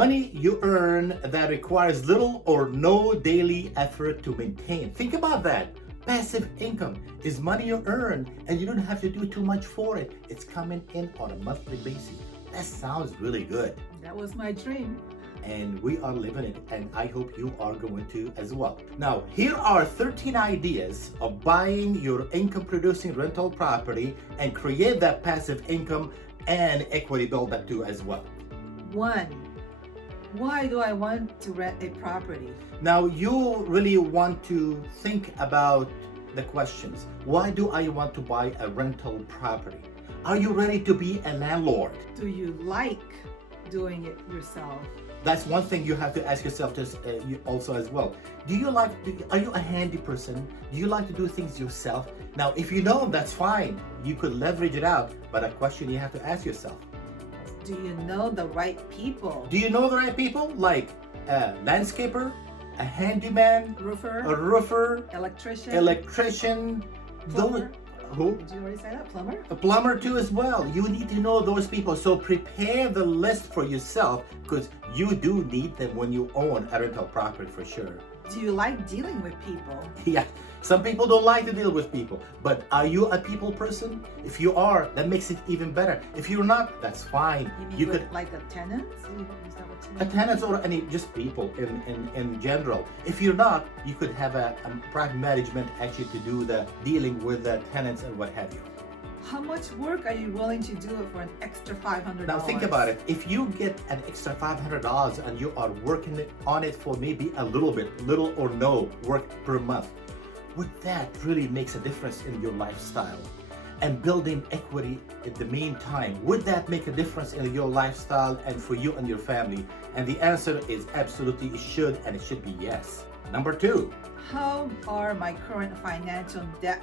Money you earn that requires little or no daily effort to maintain. Think about that. Passive income is money you earn and you don't have to do too much for it. It's coming in on a monthly basis. That sounds really good. That was my dream. And we are living it, and I hope you are going to as well. Now, here are 13 ideas of buying your income producing rental property and create that passive income and equity build up too as well. 1. Why do I want to rent a property? Now, you really want to think about the questions. Why do I want to buy a rental property? Are you ready to be a landlord? Do you like doing it yourself? That's one thing you have to ask yourself also as well. Are you a handy person? Do you like to do things yourself? Now, if you don't, that's fine. You could leverage it out, but a question you have to ask yourself. Do you know the right people? Do you know the right people? Like a landscaper, a handyman, Roofer, a roofer, electrician, plumber. Who? Did you already say that? Plumber? A plumber too as well. You need to know those people. So prepare the list for yourself because you do need them when you own a rental property for sure. Do you like dealing with people? Yeah, some people don't like to deal with people, but are you a people person? If you are, that makes it even better. If you're not, that's fine. You could like a tenant? Is that what you mean? A tenant or any just people in general. If you're not, you could have a private management actually to do the dealing with the tenants and what have you. How much work are you willing to do for an extra $500? Now think about it. If you get an extra $500 and you are working on it for maybe a little bit, little or no work per month, would that really makes a difference in your lifestyle? And building equity in the meantime, would that make a difference in your lifestyle and for you and your family? And the answer is absolutely it should, and it should be yes. Number 2. How are my current financial debt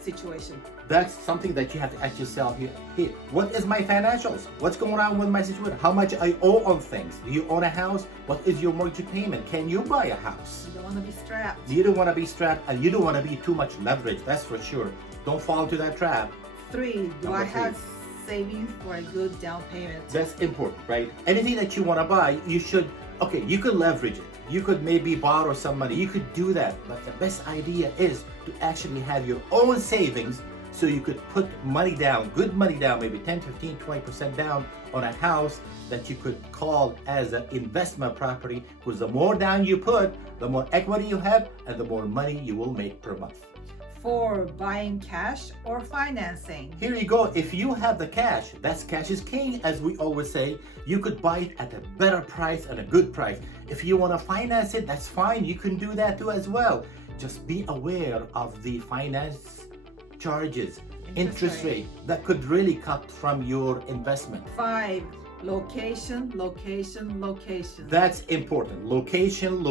situation? That's something that you have to ask yourself here. Hey, what is my financials? What's going on with my situation? How much I owe on things? Do you own a house? What is your mortgage payment? Can you buy a house? You don't want to be strapped. You don't want to be strapped, and you don't want to be too much leverage. That's for sure. Don't fall into that trap. 3. Do I have savings for a good down payment? That's important, right? Anything that you want to buy, you should. Okay, you could leverage it. You could maybe borrow some money. You could do that. But the best idea is to actually have your own savings so you could put money down, good money down, maybe 10, 15, 20% down on a house that you could call as an investment property, because the more down you put, the more equity you have and the more money you will make per month. 4. Buying cash or financing? Here you go. If you have the cash, that's cash is king, as we always say. You could buy it at a better price and a good price. If you want to finance it, that's fine. You can do that too as well. Just be aware of the finance charges, interest rate that could really cut from your investment. 5. Location. That's important. Location.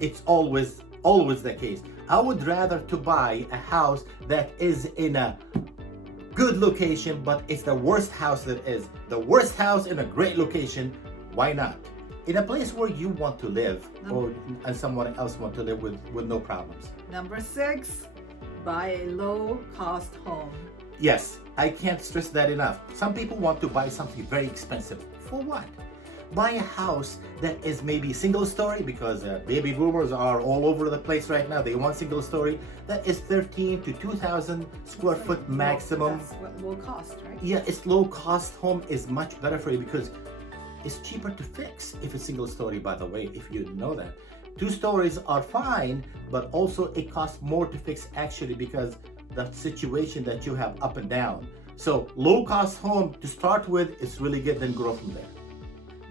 It's always the case. I would rather to buy a house that is in a good location, but it's the worst house that is. The worst house in a great location, why not? In a place where you want to live and someone else want to live with no problems. Number 6, buy a low-cost home. Yes, I can't stress that enough. Some people want to buy something very expensive. For what? Buy a house that is maybe single story, because baby boomers are all over the place right now. They want single story that is 13 to 2,000 square foot maximum. That's what low cost, right? Yeah, it's low cost home is much better for you because it's cheaper to fix if it's single story, by the way, if you know that. 2 stories are fine, but also it costs more to fix actually because the situation that you have up and down. So low cost home to start with is really good, then grow from there.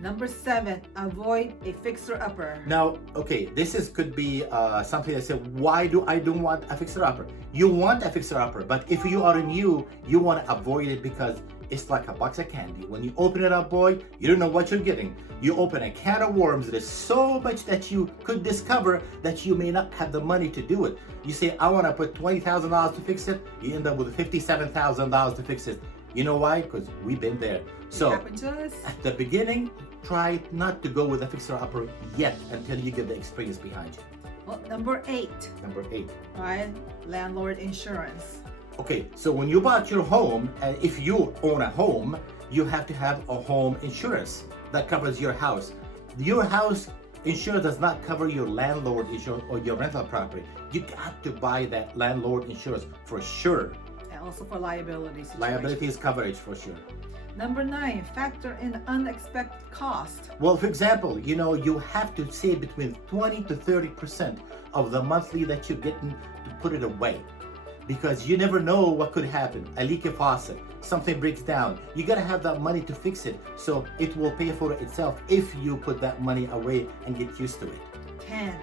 Number 7, avoid a fixer-upper. Now, okay, could be something that said, why do I don't want a fixer-upper? You want a fixer-upper, but if you are new, you want to avoid it because it's like a box of candy. When you open it up, boy, you don't know what you're getting. You open a can of worms. There's so much that you could discover that you may not have the money to do it. You say, I want to put $20,000 to fix it. You end up with $57,000 to fix it. You know why? Because we've been there. So It happened to us. At the beginning, try not to go with a fixer-upper yet until you get the experience behind you. Well, number 8, buy landlord insurance. Okay, so when you bought your home, and if you own a home, you have to have a home insurance. that covers your house. Your house insurance does not cover your landlord insurance or your rental property. You got to buy that landlord insurance for sure. And also for liability situations. Liabilities coverage for sure. Number 9, factor in unexpected cost. Well, for example, you have to save between 20 to 30% of the monthly that you're getting to put it away, because you never know what could happen. A leaky faucet, something breaks down. You gotta have that money to fix it, so it will pay for itself if you put that money away and get used to it. 10,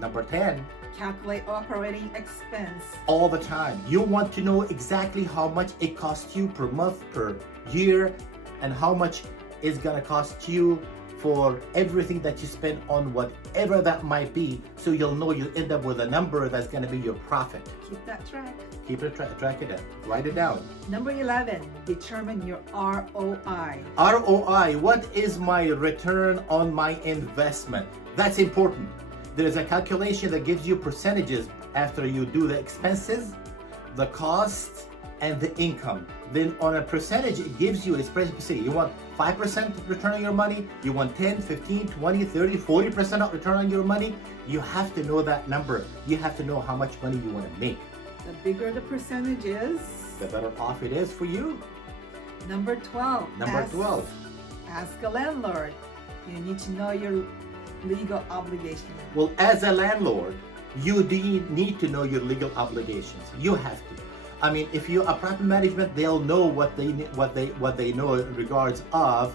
Number 10, calculate operating expense. all the time. You want to know exactly how much it costs you per month, per year, and how much is gonna cost you for everything that you spend on whatever that might be, so you'll know you'll end up with a number that's gonna be your profit. Keep that track. Keep it, track it, write it down. Number 11, determine your ROI. ROI, what is my return on my investment? That's important. There's a calculation that gives you percentages after you do the expenses, the costs, and the income. Then on a percentage, it gives you a spreadsheet. You want 5% return on your money, you want 10, 15, 20, 30, 40% of return on your money. You have to know that number. You have to know how much money you want to make. The bigger the percentage is, The better off it is for you. Number 12. Number 12. Ask a landlord. You need to know your legal obligation. Well, as a landlord, you need to know your legal obligations. You have to. I mean, if you're a property management, they'll know what they know in regards of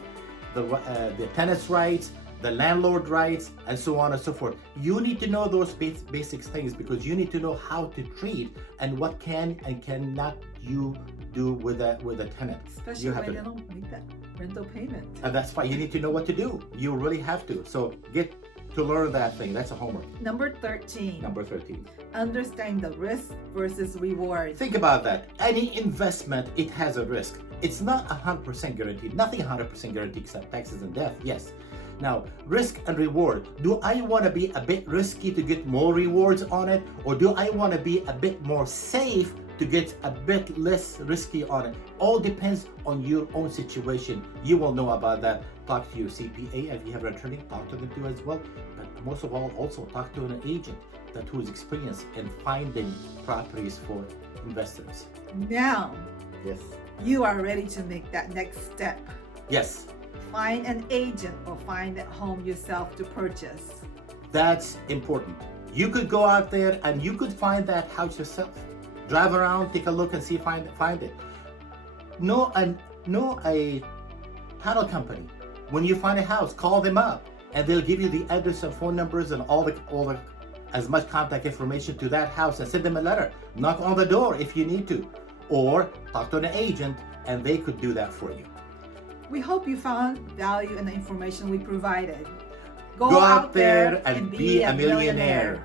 the tenant's rights, the landlord rights, and so on and so forth. You need to know those basic things, because you need to know how to treat and what can and cannot you do with a tenant. Especially when they don't make that rental payment. And that's why you need to know what to do. You really have to. So get to learn that thing. That's a homework. Number 13. Number 13. Understand the risk versus reward. Think about that. Any investment, it has a risk. It's not 100% guaranteed. Nothing 100% guaranteed except taxes and death. Yes. Now, risk and reward. Do I want to be a bit risky to get more rewards on it? Or do I want to be a bit more safe to get a bit less risky on it? All depends on your own situation. You will know about that. Talk to your CPA. If you have an attorney, talk to them too as well. But most of all, also talk to an agent who is experienced in finding properties for investors. Now, Yes. you are ready to make that next step. Yes. Find an agent or find a home yourself to purchase. That's important. You could go out there and you could find that house yourself. Drive around, take a look and see, find it. Know a title company. When you find a house, call them up and they'll give you the address and phone numbers and all the as much contact information to that house, and send them a letter. Knock on the door if you need to, or talk to an agent and they could do that for you. We hope you found value in the information we provided. Go out there and be a millionaire.